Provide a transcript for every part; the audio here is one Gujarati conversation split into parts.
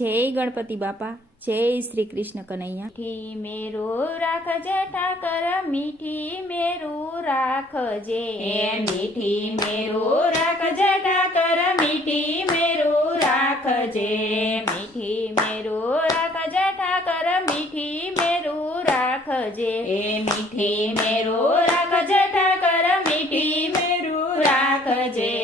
જય ગણપતિ બાપા, જય શ્રી કૃષ્ણ કનૈયા। મીઠી મેરું રાખજે ઠાકર, મીઠી મેરું રાખજે, મીઠી મેરું રાખજે ઠાકર, મીઠી મેરું રાખજે, મીઠી મેરું રાખજે ઠાકર, મીઠી મેરું રાખજે, મીઠી મેરું રાખજે ઠાકર, મીઠી મેરું રાખજે।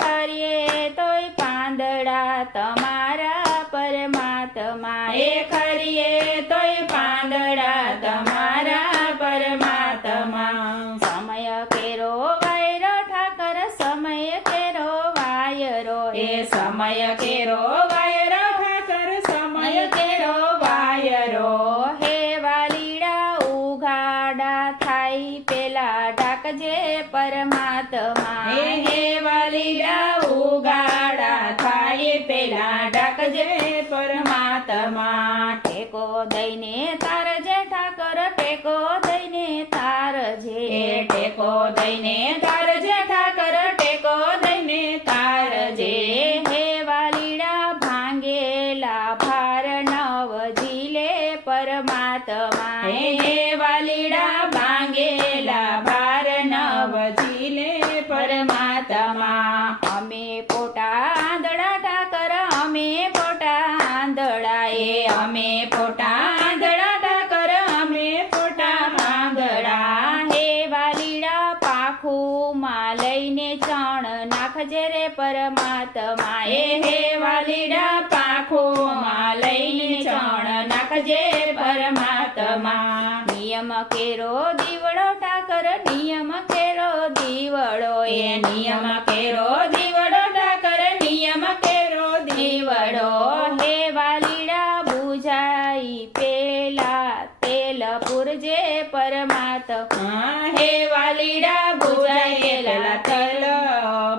ખરીએ તોય પાંદડા તમારા પરમાત્મા, ખરીએ તોય પાંદડા તમારા પરમાત્મા। સમય કેરો વાયરો ઠાકર, સમય કેરો વાયરો, સમય કેરો વાયરો ઠાકર, સમય કેરો વાયરો। હે વાલીડા ઉઘાડા થાય પેલા ઢાકજે પરમાત્મા, હે વાલીડા ઉગાડા થાય પેલા ઢાકજે પરમાત્મા। ટેકો દઈને તારજે ઠાકર, ટેકો દઈને તારજે, ટેકો દઈને તારજે ઠાકર, ટેકો દઈને તારજે। હે વાલીડા ભાંગેલા ભાર નવજીલે પરમાત્મા, હે વાલીડા ભાંગેલા ભાર નવજીલે પરમાત્મા। અમે પોટા આંધળા ઠાકર, અમે પોટા આંધળા, અમે પોટા આંધળા ઠાકર, અમે પોટા આંધળા। હે વાલીડા પાખુમાં લઈને ચણ નાખજે રે પરમાત્મા, હે વાલીડા પાંખોમાં લઈને ચણ નાખજે પરમાત્મા। નિયમ કેરો દીવડો ઠાકર, નિયમ કેરો દીવડો, નિયમ કેરો દીવડો ઠાકર, નિયમ કેરો દીવડો। હે વાલીડા બુઝાઈ પેલા તેલ પૂરજે પરમાત્મા, હે વાલીડા બુજાયેલા તલ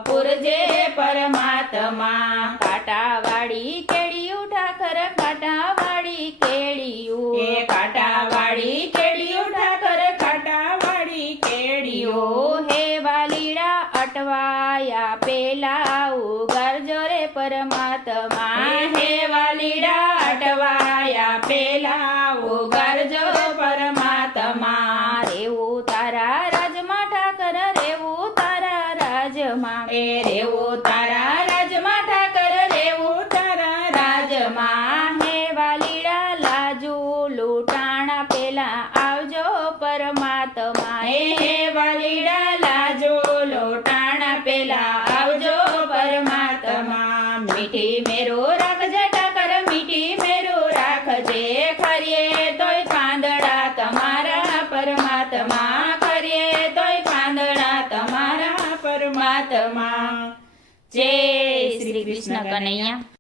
પૂરજે પરમાત્મા। કાંટાવાળી કેડિયું ઠાકર, કાંટાવાળી કેડિયું, કાંટાવાળી કેડિયું ઠાકર, કાંટાવાળી કેડિયું। હે વાલીડા અટવાયા પેલા ઉગારજો રે પરમાત્મા, હે વાલીડા અટવાયા પેલા ઉગારજો પરમાત્મા। રેવું તારા રાજમાં ઠાકર, રેવું તારા રાજમાં, રેવું તારા રાજમાં ઠાકર, રેવું તારા રાજમાં। હે વાલીડા લાજુ લૂંટાણા પેલા આવજો પરમાત્મા, હે વાલીડા લાજો લોટાણા પેલા આવજો પરમાત્મા। મીઠી મેરું રાખજે ઠાકર, મીઠી મેરું રાખજે, ખરીએ તોય પાંદડા તમારા પરમાત્મા, ખરીએ તોય પાંદડા તમારા પરમાત્મા। જય શ્રી કૃષ્ણ કનૈયા।